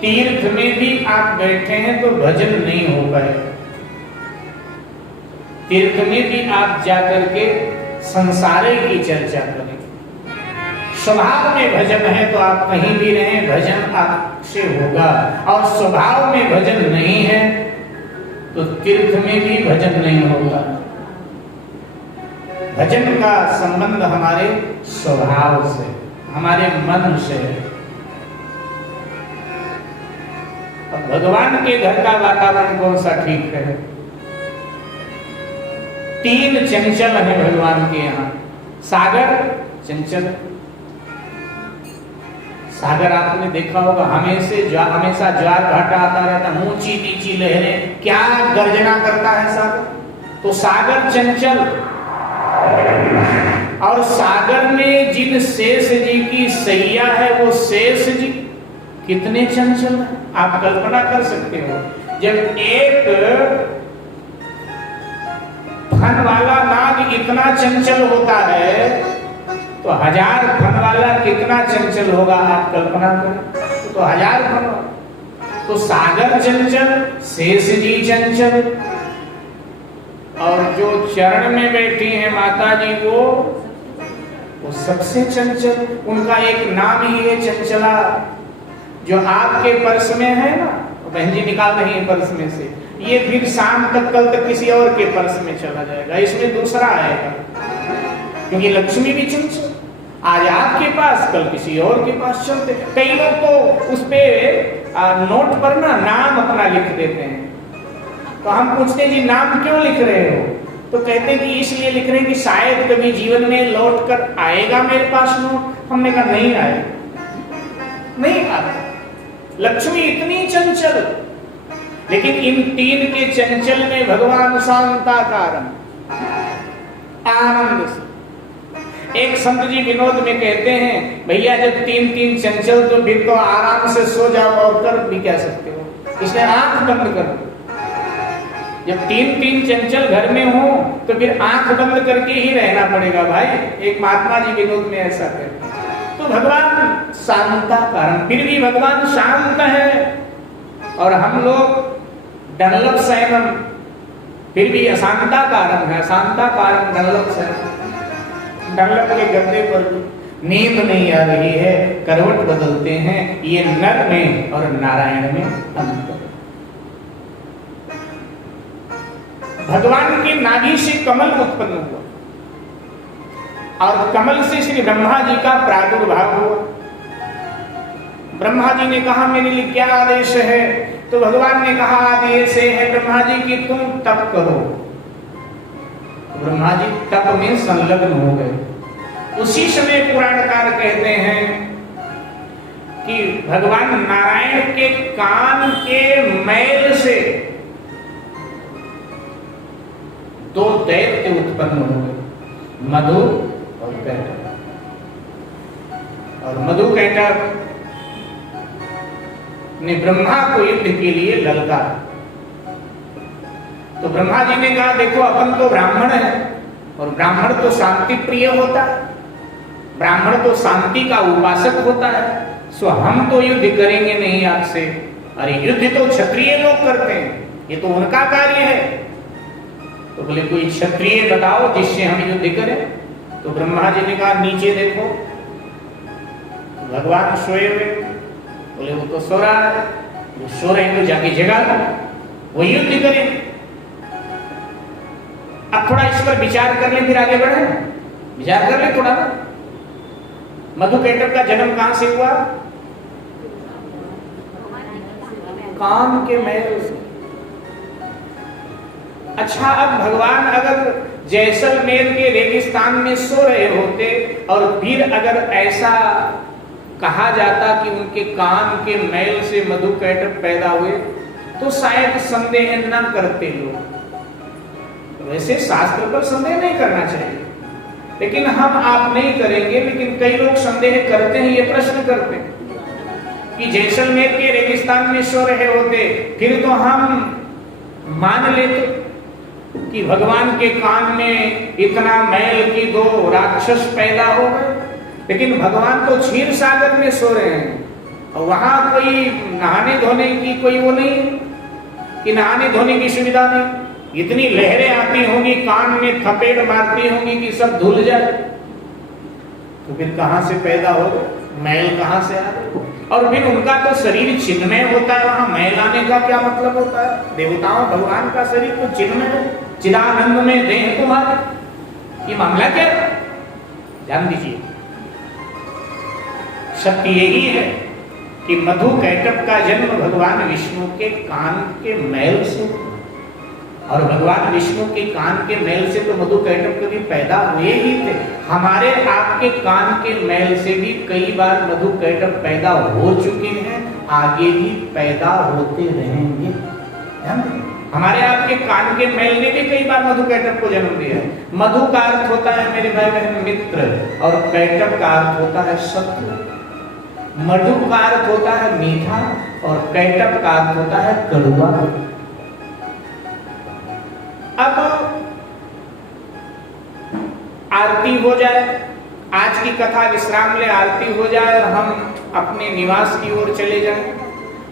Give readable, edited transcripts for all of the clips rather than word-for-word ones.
तीर्थ में भी आप बैठे हैं तो भजन नहीं हो पाए। तीर्थ में भी आप जाकर के संसारे की चर्चा करें। स्वभाव में भजन है तो आप कहीं भी रहें, भजन आपसे होगा। और स्वभाव में भजन नहीं है तो तीर्थ में भी भजन नहीं होगा। भजन का संबंध हमारे स्वभाव से, हमारे मन से है। अब भगवान के घर का वातावरण कौन सा ठीक है? तीन चंचल है भगवान के यहाँ। सागर चंचल, सागर आपने देखा होगा हमेशा ज्वार भाटा आता रहता, ऊंची नीची लहरें, क्या गर्जना करता है सागर। तो सागर चंचल। और सागर में जिन शेष जी की सैया है वो शेष जी कितने चंचल है, आप कल्पना कर सकते हो। जब एक फन वाला नाग इतना चंचल होता है तो 1000 फन वाला कितना चंचल होगा, आप कल्पना करें। तो 1000 फन, तो सागर चंचल, शेष जी चंचल, और जो चरण में बैठी हैं माता जी वो सबसे चंचल। उनका एक नाम ही है चंचला। जो आपके पर्स में है ना, बहन जी निकाल रही है पर्स में से, ये फिर शाम तक कल तक किसी और के पर्स में चला जाएगा, इसमें दूसरा आएगा। क्योंकि लक्ष्मी भी चंचल, आज आपके पास कल किसी और के पास चलते। कई लोग तो उस पे नोट पर ना नाम अपना लिख देते हैं। तो हम पूछते जी नाम क्यों लिख रहे हो? तो कहते कि इसलिए लिख रहे हैं कि शायद कभी जीवन में लौट कर आएगा मेरे पास नोट। हमने कहा नहीं आएगा, नहीं आता। लक्ष्मी इतनी चंचल, लेकिन इन तीन के चंचल में भगवान शांताकारम, आनंद से। एक संत जी विनोद में कहते हैं, भैया जब तीन चंचल तो फिर तो आराम से सो जाओ और कर भी क्या सकते हो, इसलिए आंख बंद कर दो। जब तीन चंचल घर में हो तो फिर आंख बंद करके ही रहना पड़ेगा भाई। एक महात्मा जी विनोद में ऐसा कहते हैं। तो भगवान शांता कारण, फिर भी भगवान शांत है। और हम लोग डनलप सैनम, फिर भी अशांता कारण है। अशांता कारण डनलप सैनम, डनलप के गद्दे पर नींद नहीं आ रही है, करवट बदलते हैं। ये नर में और नारायण में अंतर। भगवान के नाभि से कमल उत्पन्न हुआ और कमल से श्री ब्रह्मा जी का प्रादुर्भाव हुआ। ब्रह्मा जी ने कहा मेरे लिए क्या आदेश है? तो भगवान ने कहा आदेश है ब्रह्मा जी कि तुम तप करो। ब्रह्मा जी तप में संलग्न हो गए। उसी समय पुराणकार कहते हैं कि भगवान नारायण के कान के मैल से 2 दैत्य उत्पन्न हो गए, मधु और कैटभ। और मधु कैटभ ने ब्रह्मा को युद्ध के लिए ललकारा। तो ब्रह्मा जी ने कहा देखो अपन तो ब्राह्मण है और ब्राह्मण तो शांति प्रिय होता है, ब्राह्मण तो शांति का उपासक होता है, सो हम तो युद्ध करेंगे नहीं आपसे। अरे युद्ध तो क्षत्रिय लोग करते हैं, ये तो उनका कार्य है। तो बोले कोई क्षत्रिय बताओ जिससे हम युद्ध करें। तो ब्रह्मा जी ने कहा नीचे देखो। भगवान सोए हुए, बोले वो तो सो रहा है, वो सो रहे हैं तो जाके जगा दो, वो युद्ध करें। अब थोड़ा इस पर विचार कर ले, फिर आगे बढ़े। विचार कर ले थोड़ा। मधु कैटभ का जन्म कहां से हुआ? कान के मैल से। अच्छा, अब भगवान अगर जैसलमेर के रेगिस्तान में सो रहे होते और फिर अगर ऐसा कहा जाता कि उनके कान के मैल से मधु कैटभ पैदा हुए तो शायद संदेह न करते लोग। वैसे शास्त्र पर संदेह नहीं करना चाहिए, लेकिन हम आप नहीं करेंगे। लेकिन कई लोग संदेह करते हैं, ये प्रश्न करते हैं कि जैसलमेर के रेगिस्तान में सो रहे होते फिर तो हम मान लेते कि भगवान के कान में इतना मैल की 2 राक्षस पैदा हो गए। लेकिन भगवान तो क्षीर सागर में सो रहे हैं, और वहां कोई नहाने धोने की कोई वो नहीं है कि नहाने धोने की सुविधा नहीं। इतनी लहरें आती होंगी, कान में थपेड़ मारती होंगी कि सब धुल जाए, तो फिर कहां से पैदा हो, मैल कहां से आ? और फिर उनका तो शरीर चिन्मय होता है, वहां मैल आने का क्या मतलब होता है? देवताओं भगवान का शरीर तो चिन्मय है, चिदानंद में देह तुम्हारे, ये मामला क्या है? ध्यान दीजिए। सत्य यही है कि मधु कैटभ का जन्म भगवान विष्णु के कान के मैल से, और भगवान विष्णु के कान के मैल से तो मधु कैटभ कभी पैदा हुए ही थे। हमारे आपके कान के मैल से भी कई बार मधु कैटभ पैदा हो चुके हैं, आगे भी पैदा होते रहेंगे। हमारे आपके कान के मैल ने भी कई बार मधु कैटभ को जन्म दिया है। मधु का अर्थ होता है मेरे भाई बहन मित्र, और कैटभ का अर्थ होता है शत्रु। मधु का अर्थ होता है मीठा, और कैटभ का अर्थ होता है कड़वा। अब आरती हो जाए, आज की कथा विश्राम ले, आरती हो जाए और हम अपने निवास की ओर चले जाएं,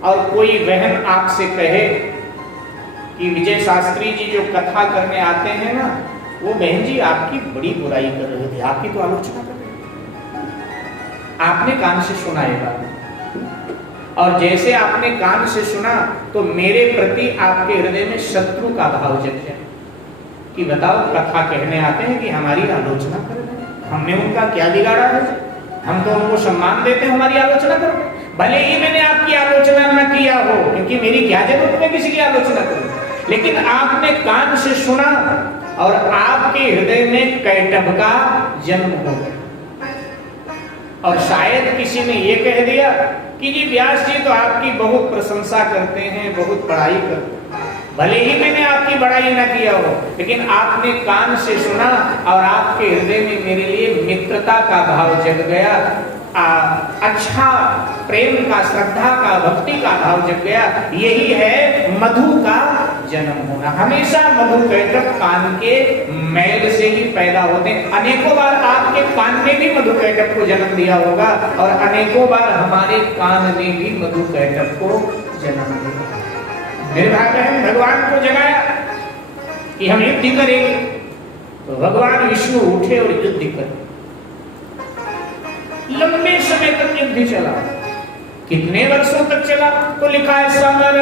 और कोई बहन आपसे कहे कि विजय शास्त्री जी जो कथा करने आते हैं ना, वो बहन जी आपकी बड़ी बुराई कर रहे थे, आपकी तो आलोचना कर रहे थे। आपने कान से सुना ये बात, और जैसे आपने कान से सुना तो मेरे प्रति आपके हृदय में शत्रु का भाव जग जाए कि बताओ कथा कहने आते हैं कि हमारी आलोचना कर रहे हैं, हमने उनका क्या बिगाड़ा है? हम तो उनको सम्मान देते हैं, हमारी आलोचना कर रहे हैं। भले ही मैंने आपकी आलोचना न किया हो, क्योंकि मेरी क्या जरूरत है किसी की आलोचना करूं, लेकिन आपने कान से सुना और आपके हृदय में कैटभ का जन्म हो गया। और शायद किसी ने ये कह दिया कि जी व्यास जी तो आपकी बहुत प्रशंसा करते हैं, बहुत बड़ाई करते हैं। भले ही मैंने आपकी बड़ाई ना किया हो, लेकिन आपने कान से सुना और आपके हृदय में मेरे लिए मित्रता का भाव जग गया, अच्छा प्रेम का, श्रद्धा का, भक्ति का भाव जग गया। यही है मधु का जन्म होना। हमेशा मधु कैटभ कान के मैल से ही पैदा होते हैं। अनेकों बार आपके कान ने भी मधु कैटभ को जन्म दिया होगा, और अनेकों बार हमारे कान ने भी मधु कैटभ को जन्म दिया। मेरे भाई बहन, भगवान को जगाया कि हम युद्ध करेंगे, तो भगवान विष्णु उठे और युद्ध करे। लंबे समय तक युद्ध चला। कितने वर्षों तक चला? तो लिखा है समर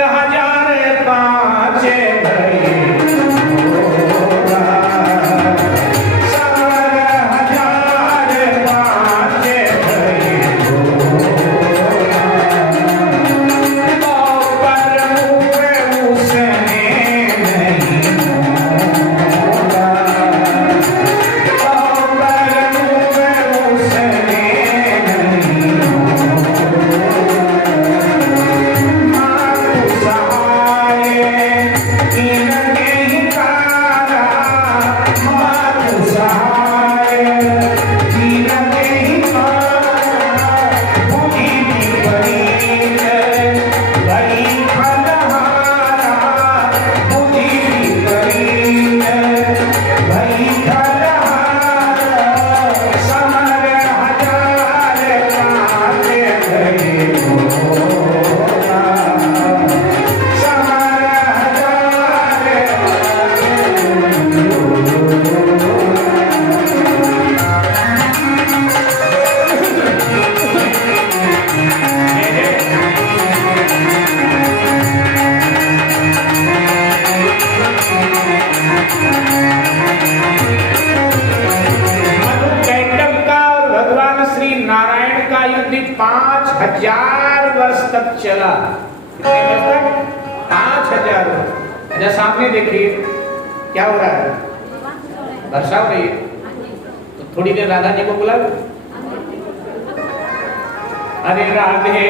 1005 5000 वर्ष तक चला। कितने वर्ष तक? 5000 वर्ष। अच्छा सामने देखिए क्या हो रहा है, वर्षा हो रही है, तो थोड़ी देर राधा जी को बुला लो। अरे राधे